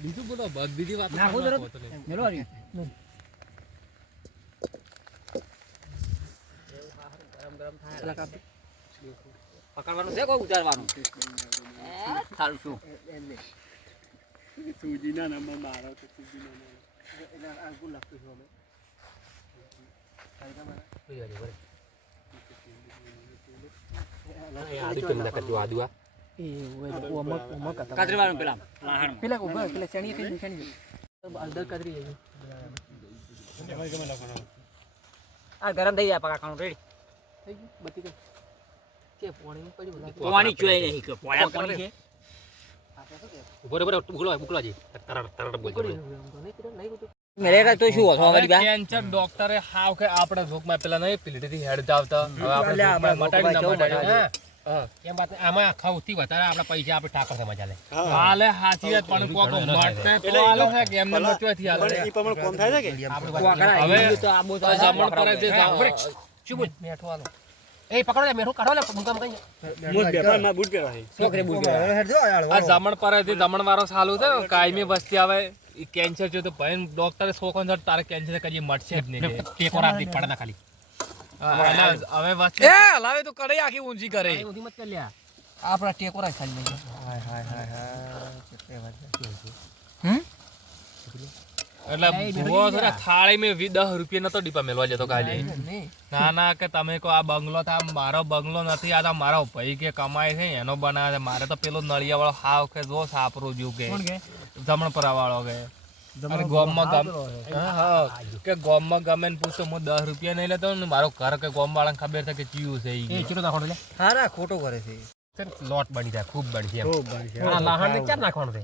બીજું બોલો બીજી વાત નાખો જરા. મેલો આવી પકડવાનું છે કોઈ ઉતારવાનું? સારું શું સૂજીના નંબર મારો તો સૂજીના નંબર. એના આગળ લખતું છું અમે કાતરીવાનું પેલા પેલા ઊભા પેલા ચણી કાતરી આ ગરમ થઈ જાય પકાવાનું રેડી થઈ ગયું? બત્તી કર કે પાણી પડ્યું? પોવાની ચોય નહીં કે પોયા પોની છે. મેરેરા તો શું હતો અમારી બા કેન્સર ડોક્ટરે હાવ કે આપણા ભૂખમાં પેલા નહીં પીલીથી હેડ જાવતા. હવે આપણે ના મટાડી. એમ વાત. આમાં સૌથી વધારે આપણા પૈસા આપણે ઠાકોર સમાજ આલે હાલે હાચી વાત પણ કોક મટે તો હાલે છે કે એમને મચવાથી હાલે. ઈ પણ કોમ થાય છે કે? આપણે હવે તો આ તો આ જમણ પર જે હા, શું બોલ? મેઠો હાલો. એ પકડો લે મેઠો કાઢો લે મુકામ કઈ મૂળ વેપારમાં બૂટ પહેરા છે. છોકરે બોલ આ જામણ પર જે જામણ વાળો ચાલુ છે કાયમી વસ્તી આવે. કેન્સર છે તો ભાઈ ડોક્ટરે શોખન છે તારે કેન્સર કરીએ મળશે જ નહીં. કે. ટેકો રાખી પડે ખાલી. હવે વસ્તી એ હલાવે તો કડે આખી ઊંચી કરે. ઊંધી મત કરી લ્યા આપણા ટેકો રાખ ખાલી એટલે ભૂવો છે ને થાળી મેં દસ રૂપિયા નતો ડીપા મેલવા જતો ના ના કે તમે કહો આ બંગલો તો મારો બંગલો નથી આ તો મારો ભાઈ કે કમાય છે એનો બનાવે છે. મારે તો પેલો નળિયા વાળો હાવ કે જો સાપરું જ્યું કે. જમણપરા વાળો કે. અને ગોમમાં ગમે હા, હા. કે ગોમમાં ગમે ને પૂછતો હું દસ રૂપિયા નહીં લેતો ને મારો ઘર કે ગોમ વાળાને ખબર છે કે ચીયું છે એ ઈ ચીરો નાખવાનો હારા ખોટો કરે છે. લોટ બની જાય ખૂબ બની જાય. ખૂબ બની છે. લાહણ ને ક્યાં નાખવાનું છે?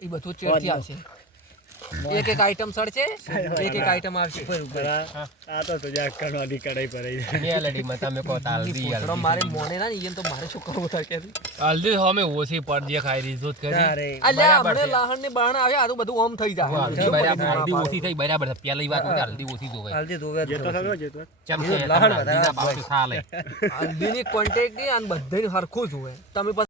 એ બધું ચેડથી આવશે. એક એક આઈટમ સડશે એક એક આઈટમ આવશે. આ તો તુજા કણવાની કડાઈ પર છે. બે તમે કો તાલદી યાર મારે મોને ના ને ઈયન તો મારે શું કરવું થાય કે હલ્દી હમે ઓછી પડજે ખાઈ રહી કરી. અલે અલ્યા લાહણ ને બાણ આવ્યા આ તો બધું ઓમ થઈ જાય. હલ્દી બરાબર હલ્દી ઓછી થઈ બરાબર પેલી વાત હલ્દી ઓછી જોવે. હલ્દી ધોવે જેતો ખરો જેતો ચમ છે હલ્દીના ભાવ તો સાલે. હલ્દીની ક્વોન્ટિટી અને બધાની હરખું જ હોય તમે પછી